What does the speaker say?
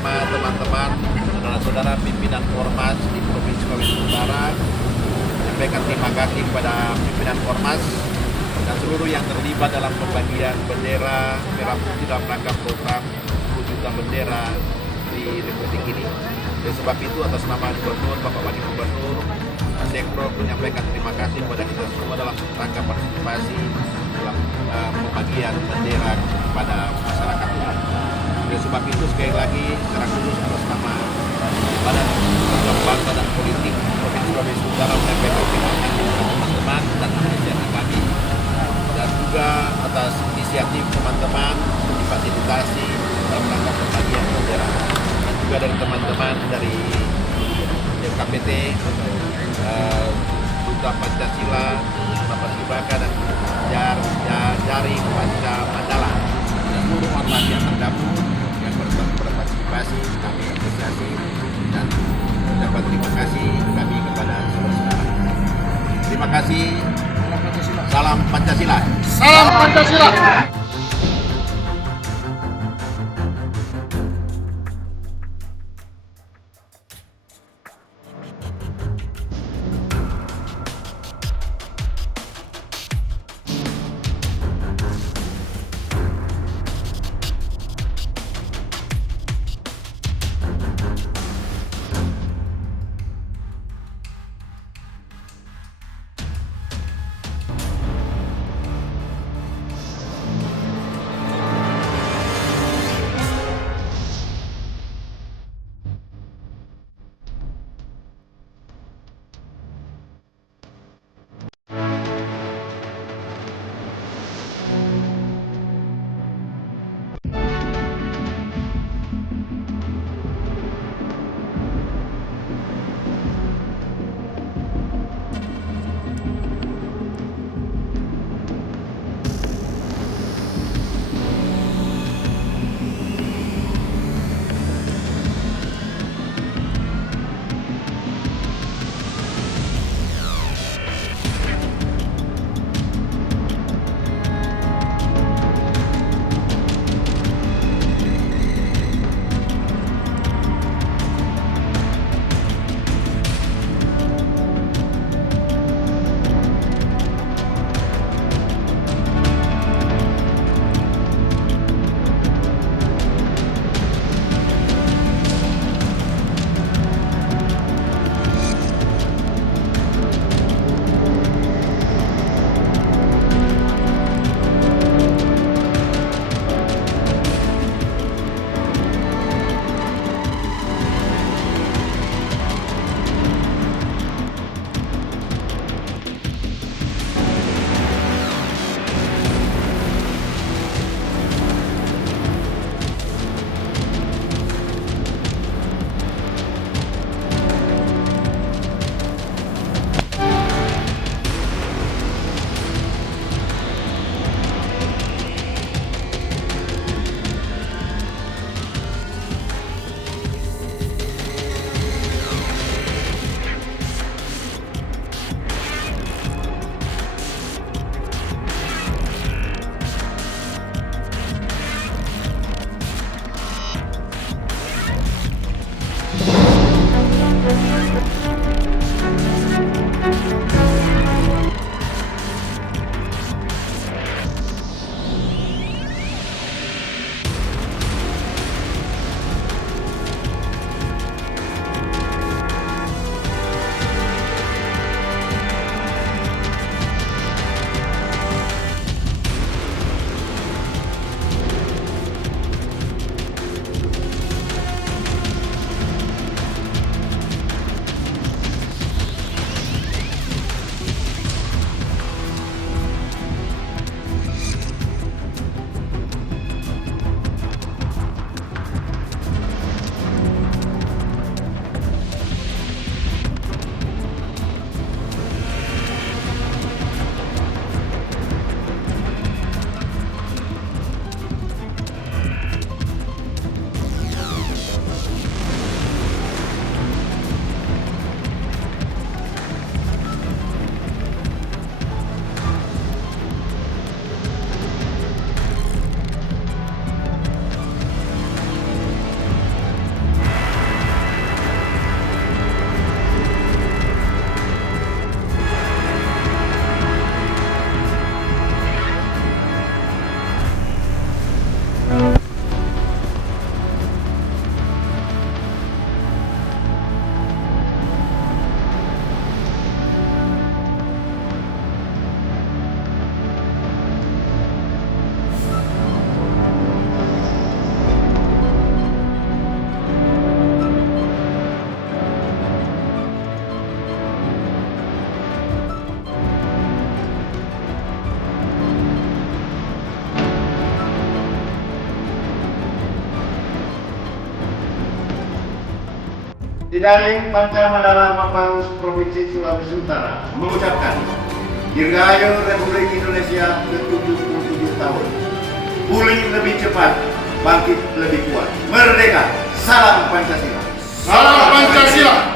bersama teman-teman, saudara-saudara pimpinan Ormas di Provinsi Sulawesi Utara, menyampaikan terima kasih kepada pimpinan Ormas dan seluruh yang terlibat dalam pembagian bendera merah putih dalam rangka program 10 juta bendera di Republik ini. Oleh sebab itu, atas nama Gubernur, Bapak Wakil Gubernur, Sekro menyampaikan terima kasih kepada kita semua dalam rangka partisipasi dalam pembagian bendera kepada masyarakat umum. Oleh sebab itu, sekali lagi secara khusus atas nama Badan Bangsa dan Politik Provinsi Sulawesi Utara menyampaikan terima kasih kepada teman-teman dan apresiasi kami, dan juga atas inisiatif teman-teman difasilitasi dalam rangka pembagian bendera, dan juga dari teman-teman dari KPT, Duta Pancasila, Bapak Sibaka, dan Jaring Panca Mandala, dan seluruh ormas yang tergabung yang berpartisipasi. Kami apresiasi dan mengucapkan terima kasih kami kepada saudara-saudara. Terima kasih. Salam Pancasila. Salam Pancasila. Didaling Panca Mandala Mampang Provinsi Sulawesi Utara mengucapkan Dirgahayu Republik Indonesia ke-77 tahun. Pulih lebih cepat, bangkit lebih kuat. Merdeka! Salam Pancasila! Salam Pancasila!